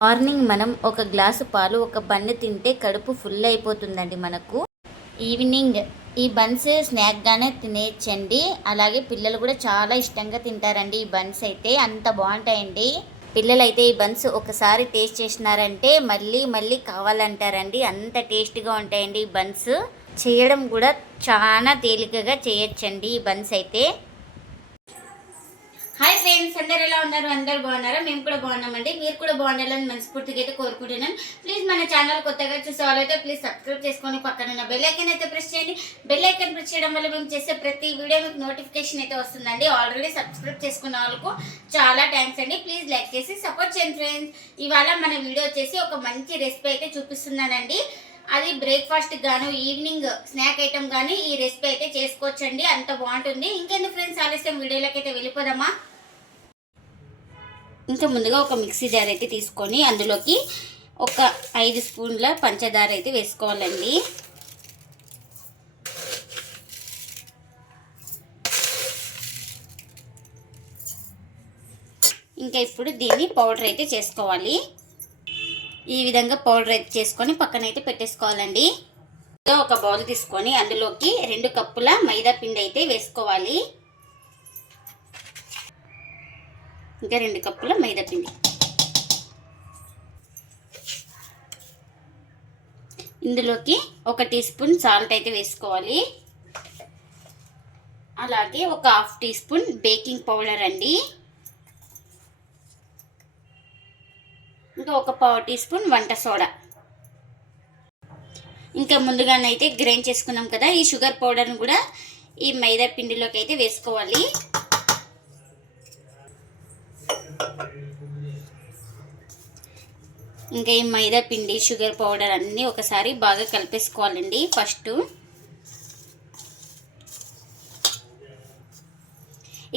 Morning మనం ఒక glass పాలు ఒక బన్ను తింటే కడుపు ఫుల్ అయిపోతుందండి మనకు. ఈవినింగ్ ఈ బన్స్ స్నాక్గానే తినేయచ్చండి అలాగే పిల్లలు కూడా చాలా ఇష్టంగా తింటారండి ఈ బన్స్ అయితే. అంత బాగుంటాయండి. పిల్లలు అయితే ఈ బన్స్ ఒకసారి టేస్ట్ చేసినారంటే మళ్ళీ మళ్ళీ కావాలంటారండి. అంత టేస్ట్గా ఉంటాయండి ఈ బన్స్. చేయడం కూడా చాలా తేలికగా చేయొచ్చండి ఈ బన్స్ అయితే. హాయ్ ఫ్రెండ్స్ అందరు ఎలా ఉన్నారు? అందరు బాగున్నారా? మేము కూడా బాగున్నామండి. మీరు కూడా బాగుండాలని మనస్ఫూర్తిగా అయితే కోరుకుంటున్నాను ప్లీజ్ మన ఛానల్ కొత్తగా చూసే వాళ్ళైతే ప్లీజ్ సబ్స్క్రైబ్ చేసుకొని పక్కన ఉన్న బెల్ ఐకన్ అయితే ప్రెస్ చేయండి. బెల్ ఐకన్ ప్రెస్ చేయడం వల్ల మేము చేసే ప్రతి వీడియో మీకు నోటిఫికేషన్ అయితే వస్తుందండి. ఆల్రెడీ సబ్స్క్రైబ్ చేసుకున్న వాళ్ళకు చాలా థ్యాంక్స్ అండి. ప్లీజ్ లైక్ చేసి సపోర్ట్ చేయండి ఫ్రెండ్స్ ఇవాళ మన వీడియో వచ్చేసి ఒక మంచి రెసిపీ అయితే చూపిస్తున్నానండి. అది బ్రేక్ఫాస్ట్ గాను ఈవినింగ్ స్నాక్ ఐటమ్ కానీ ఈ రెసిపీ అయితే చేసుకోవచ్చండి. అంత బాగుంటుంది. ఇంకెందుకు ఫ్రెండ్స్ ఆలస్యం. వీడియోలోకి అయితే వెళ్ళిపోదామా? ఇంకా ముందుగా ఒక మిక్సీ జార్ అయితే తీసుకొని అందులోకి ఒక ఐదు స్పూన్ల పంచదార అయితే వేసుకోవాలండి. ఇంకా ఇప్పుడు దీన్ని పౌడర్ అయితే చేసుకోవాలి. ఈ విధంగా పౌడర్ అయితే చేసుకొని పక్కన అయితే పెట్టేసుకోవాలండి ఒక బౌల్ తీసుకొని అందులోకి రెండు కప్పుల మైదా పిండి అయితే వేసుకోవాలి. ఇంకా రెండు కప్పుల మైదా పిండి. ఇందులోకి ఒక టీ స్పూన్ సాల్ట్ అయితే వేసుకోవాలి. అలాగే ఒక half teaspoon baking powder అండి. ఇంకా ఒక పావు టీ స్పూన్ వంట సోడా. ఇంకా ముందుగానైతే గ్రైండ్ చేసుకున్నాం కదా ఈ షుగర్ పౌడర్ని కూడా ఈ మైదా పిండిలోకి అయితే వేసుకోవాలి. ఇంకా ఈ మైదా పిండి షుగర్ పౌడర్ అన్నీ ఒకసారి బాగా కలిపేసుకోవాలండి ఫస్ట్.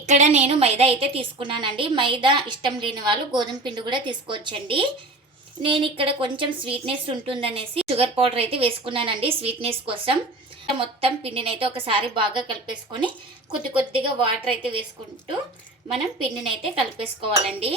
ఇక్కడ నేను మైదా అయితే తీసుకున్నానండి. మైదా ఇష్టం లేని వాళ్ళు గోధుమ పిండి కూడా తీసుకోవచ్చండి. నేను ఇక్కడ కొంచెం స్వీట్నెస్ ఉంటుందనేసి షుగర్ పౌడర్ అయితే వేసుకున్నానండి స్వీట్నెస్ కోసం. మొత్తం పిండిని అయితే ఒకసారి బాగా కలిపేసుకొని కొద్ది కొద్దిగా వాటర్ అయితే వేసుకుంటూ మనం పిండిని అయితే కలిపేసుకోవాలండి.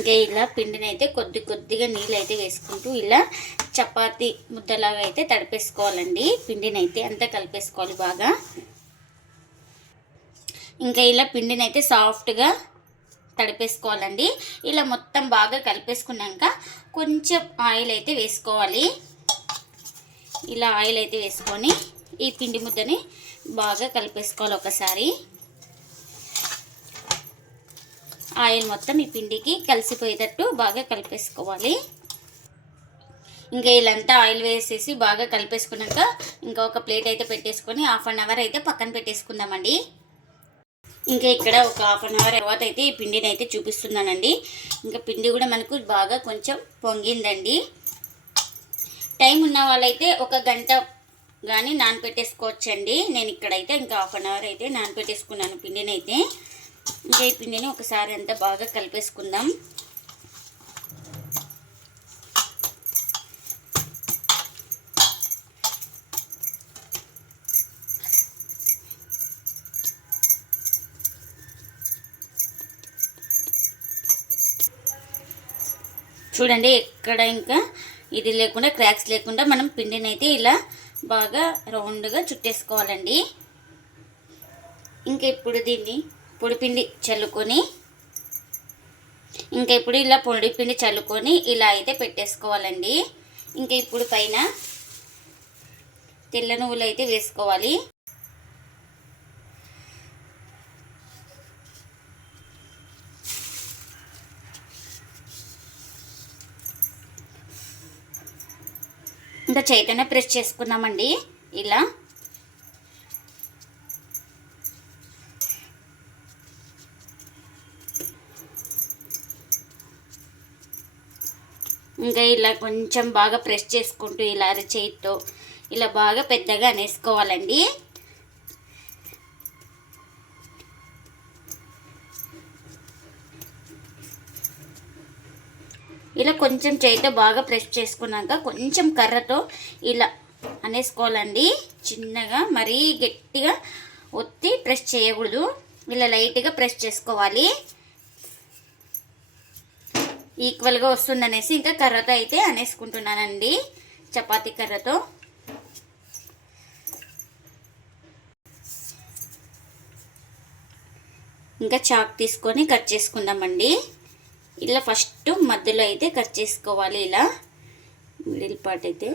ఇంకా ఇలా పిండిని అయితే కొద్ది కొద్దిగా నీళ్ళు అయితే వేసుకుంటూ ఇలా చపాతి ముద్దలాగా అయితే తడిపేసుకోవాలండి. పిండిని అయితే అంతా కలిపేసుకోవాలి బాగా. ఇంకా ఇలా పిండిని అయితే సాఫ్ట్గా తడిపేసుకోవాలండి. ఇలా మొత్తం బాగా కలిపేసుకున్నాక కొంచెం ఆయిల్ అయితే వేసుకోవాలి. ఇలా ఆయిల్ అయితే వేసుకొని ఈ పిండి ముద్దని బాగా కలిపేసుకోవాలి ఒకసారి. ఆయిల్ మొత్తం ఈ పిండికి కలిసిపోయేటట్టు బాగా కలిపేసుకోవాలి. ఇంకా ఇలాంతా ఆయిల్ వేసేసి బాగా కలిపేసుకున్నాక ఇంకా ఒక ప్లేట్ అయితే పెట్టేసుకొని హాఫ్ అన్ అవర్ అయితే పక్కన పెట్టేసుకుందామండి. ఇంకా ఇక్కడ ఒక హాఫ్ అన్ అవర్ తర్వాత అయితే ఈ పిండిని అయితే చూపిస్తున్నానండి. ఇంకా పిండి కూడా మనకు బాగా కొంచెం పొంగిందండి. టైం ఉన్న వాళ్ళైతే ఒక గంట కానీ నానపెట్టేసుకోవచ్చండి. నేను ఇక్కడైతే ఇంకా హాఫ్ అన్ అవర్ అయితే నానపెట్టేసుకున్నాను పిండిని అయితే ఇంకా ఈ పిండిని ఒకసారి అంతా బాగా కలిపేసుకుందాం. చూడండి ఎక్కడ ఇంకా ఇది లేకుండా క్రాక్స్ లేకుండా మనం పిండిని అయితే ఇలా బాగా రౌండ్గా చుట్టేసుకోవాలండి. ఇంకా ఇప్పుడు దీన్ని పొడిపిండి చల్లుకొని ఇంకా ఇప్పుడు ఇలా పొడిపిండి చల్లుకొని ఇలా అయితే పెట్టేసుకోవాలండి. ఇంకా ఇప్పుడు పైన తెల్ల నువ్వులు అయితే వేసుకోవాలి. ఇంకా చైతన్య ప్రెస్ చేసుకున్నామండి. ఇలా ఇంకా ఇలా కొంచెం బాగా ప్రెస్ చేసుకుంటూ ఇలా అరచేతితో ఇలా బాగా పెద్దగా అనేసుకోవాలండి. ఇలా కొంచెం చేయితో బాగా ప్రెస్ చేసుకున్నాక కొంచెం కర్రతో ఇలా అనేసుకోవాలండి. చిన్నగా మరీ గట్టిగా ఒత్తి ప్రెస్ చేయకూడదు. ఇలా లైట్గా ప్రెస్ చేసుకోవాలి. ఈక్వల్గా వస్తుందనేసి ఇంకా కర్రతో అయితే అనేసుకుంటున్నానండి. చపాతీ కర్రతో. ఇంకా చాక్ తీసుకొని కట్ చేసుకుందామండి. ఇలా ఫస్ట్ మధ్యలో అయితే కట్ చేసుకోవాలి ఇలా. మిడిల్ పార్ట్ అయితే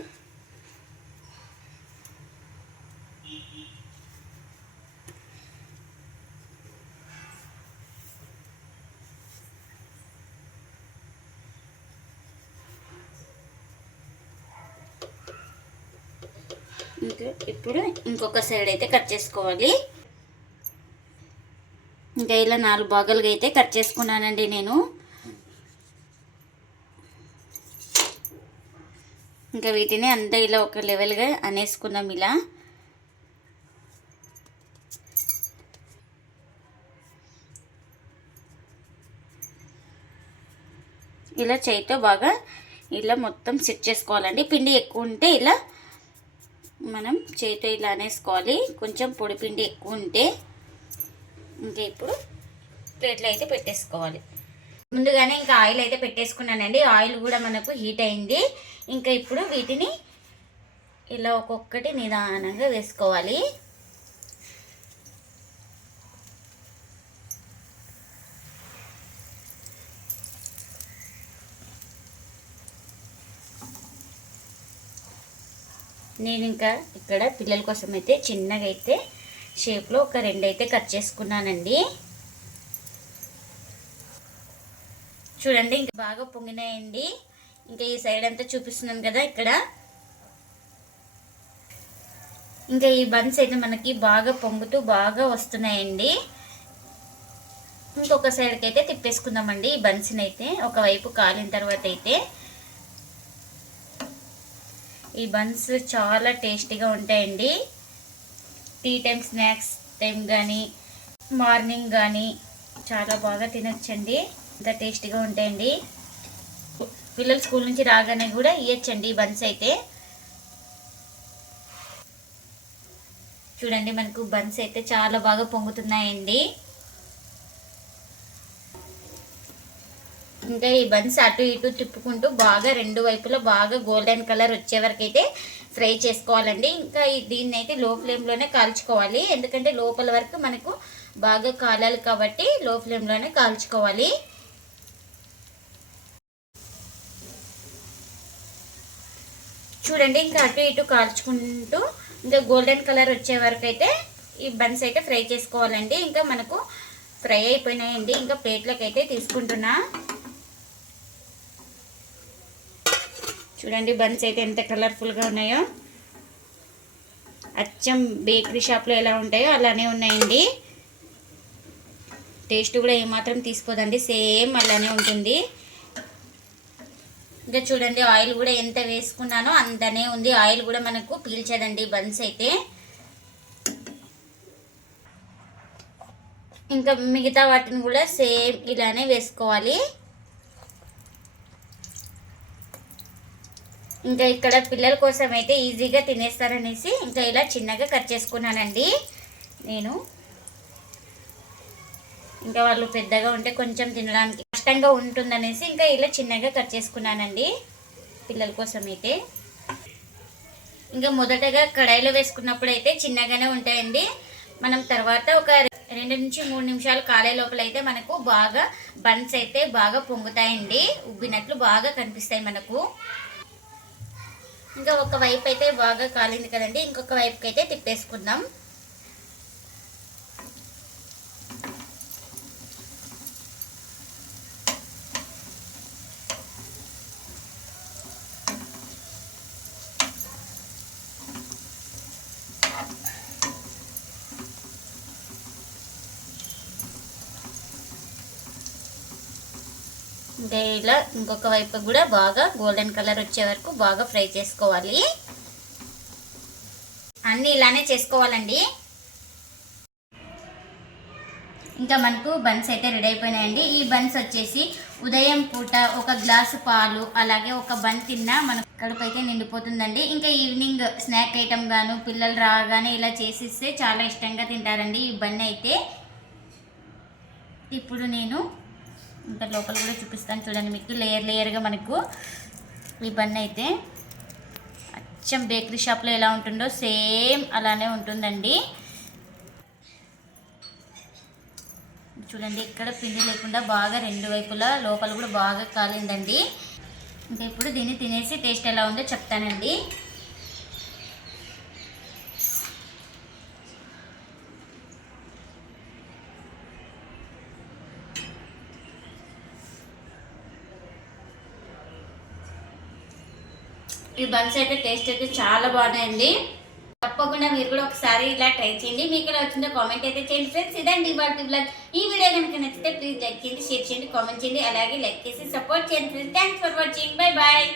ఇంకా ఇప్పుడు ఇంకొక సైడ్ అయితే కట్ చేసుకోవాలి. ఇంకా ఇలా నాలుగు భాగాలుగా అయితే కట్ చేసుకున్నానండి నేను. ఇంకా వీటిని అంతా ఇలా ఒక లెవెల్గా అనేసుకున్నాం ఇలా. ఇలా చేయితో బాగా ఇలా మొత్తం సెట్ చేసుకోవాలండి. పిండి ఎక్కువ ఉంటే ఇలా మనం చేతితో ఇలా అనేసుకోవాలి. కొంచెం పొడిపిండి ఎక్కువ ఉంటే ఇంకా ఇప్పుడు ప్లేట్లో అయితే పెట్టేసుకోవాలి. ముందుగానే ఇంకా ఆయిల్ అయితే పెట్టేసుకున్నానండి. ఆయిల్ కూడా మనకు హీట్ అయింది. ఇంకా ఇప్పుడు వీటిని ఇలా ఒక్కొక్కటి నిదానంగా వేసుకోవాలి. నేను ఇంకా ఇక్కడ పిల్లల కోసం అయితే చిన్నగా అయితే షేప్లో ఒక రెండు అయితే కట్ చేసుకున్నానండి. చూడండి ఇంకా బాగా పొంగినాయండి. ఇంకా ఈ సైడ్ అంతా చూపిస్తున్నాను కదా ఇక్కడ. ఇంకా ఈ బన్స్ అయితే మనకి బాగా పొంగుతూ బాగా వస్తున్నాయండి. ఇంకొక సైడ్కి అయితే తిప్పేసుకుందామండి ఈ బన్స్ని అయితే ఒకవైపు కాలిన తర్వాత అయితే ఈ బన్స్ చాలా టేస్టీగా ఉంటాయండి. టీ టైం స్నాక్స్ టైం కానీ మార్నింగ్ కానీ చాలా బాగా తినొచ్చండి. అంత టేస్టీగా ఉంటాయండి. పిల్లలు స్కూల్ నుంచి రాగానే కూడా ఇవ్వచ్చండి ఈ బన్స్ అయితే. చూడండి మనకు బన్స్ అయితే చాలా బాగా పొంగుతున్నాయండి. ఇంకా ఈ బన్స్ అటు ఇటు తిప్పుకుంటూ బాగా రెండు వైపులా బాగా గోల్డెన్ కలర్ వచ్చే వరకు అయితే ఫ్రై చేసుకోవాలండి. ఇంకా దీన్ని అయితే లో ఫ్లేమ్లోనే కాల్చుకోవాలి. ఎందుకంటే లోపల వరకు మనకు బాగా కాలాలి కాబట్టి లో ఫ్లేమ్లోనే కాల్చుకోవాలి. చూడండి ఇంకా అటు ఇటు కాల్చుకుంటూ ఇంకా గోల్డెన్ కలర్ వచ్చే వరకు అయితే ఈ బన్స్ అయితే ఫ్రై చేసుకోవాలండి. ఇంకా మనకు ఫ్రై అయిపోయినాయండి. ఇంకా ప్లేట్లోకి అయితే తీసుకుంటున్నా. చూడండి బన్స్ అయితే ఎంత కలర్ఫుల్గా ఉన్నాయో. అచ్చం బేకరీ షాప్లో ఎలా ఉంటాయో అలానే ఉన్నాయండి. టేస్ట్ కూడా ఏమాత్రం తీసుకోదండి సేమ్ అలానే ఉంటుంది. ఇంకా చూడండి ఆయిల్ కూడా ఎంత వేసుకున్నానో అంతనే ఉంది. ఆయిల్ కూడా మనకు పీల్చదండి బన్స్ అయితే. ఇంకా మిగతా వాటిని కూడా సేమ్ ఇలానే వేసుకోవాలి. ఇంకా ఇక్కడ పిల్లల కోసం అయితే ఈజీగా తినేస్తారనేసి ఇంకా ఇలా చిన్నగా కట్ చేసుకున్నానండి నేను. ఇంకా వాళ్ళు పెద్దగా ఉంటే కొంచెం తినడానికి కష్టంగా ఉంటుందనేసి ఇంకా ఇలా చిన్నగా కట్ చేసుకున్నానండి పిల్లల కోసం అయితే. ఇంకా మొదటగా కడాయిలో వేసుకున్నప్పుడు అయితే చిన్నగానే ఉంటాయండి. మనం తర్వాత ఒక రెండు నుంచి మూడు నిమిషాలు కాలే లోపల అయితే మనకు బాగా బన్స్ అయితే బాగా పొంగుతాయండి. ఉబ్బినట్లు బాగా కనిపిస్తాయి మనకు. ఇంకా ఒక వైపు అయితే బాగా కాలింది కదండి ఇంకొక వైపుకి అయితే తిప్పేసుకుందాం. ఇంకా ఇలా ఇంకొక వైపు కూడా బాగా గోల్డెన్ కలర్ వచ్చే వరకు బాగా ఫ్రై చేసుకోవాలి. అన్నీ ఇలానే చేసుకోవాలండి. ఇంకా మనకు బన్స్ అయితే రెడీ అయిపోయినాయండి. ఈ బన్స్ వచ్చేసి ఉదయం పూట ఒక గ్లాసు పాలు అలాగే ఒక బన్ తిన్నా మన కడుపు అయితే నిండిపోతుందండి. ఇంకా ఈవినింగ్ స్నాక్ ఐటమ్ గాను పిల్లలు రాగానే ఇలా చేసిస్తే చాలా ఇష్టంగా తింటారండి ఈ బన్ అయితే. ఇప్పుడు నేను ఇంకా లోపల కూడా చూపిస్తాను చూడండి మీకు లేయర్ లేయర్గా మనకు ఈ బన్ అయితే. అచ్చం బేకరీ షాప్లో ఎలా ఉంటుందో సేమ్ అలానే ఉంటుందండి. చూడండి ఇక్కడ పిండి లేకుండా బాగా రెండు వైపులా లోపల కూడా బాగా కాలిందండి. ఇంకా ఇప్పుడు దీన్ని తినేసి టేస్ట్ ఎలా ఉందో చెప్తానండి. ఈ బన్స్ అయితే టేస్ట్ అయితే చాలా బాగున్నాయండి. తప్పకుండా మీరు కూడా ఒకసారి ఇలా ట్రై చేయండి. మీకు ఇలా వచ్చిందో కామెంట్ అయితే చేయండి. ఫ్రెండ్స్ ఇదండి ఇవాళ బ్లాగ్ ఈ వీడియో కనుక నచ్చితే ప్లీజ్ లైక్ చేయండి షేర్ చేయండి కామెంట్ చేయండి. అలాగే లైక్ చేసి సపోర్ట్ చేయండి. Friends thanks for watching bye bye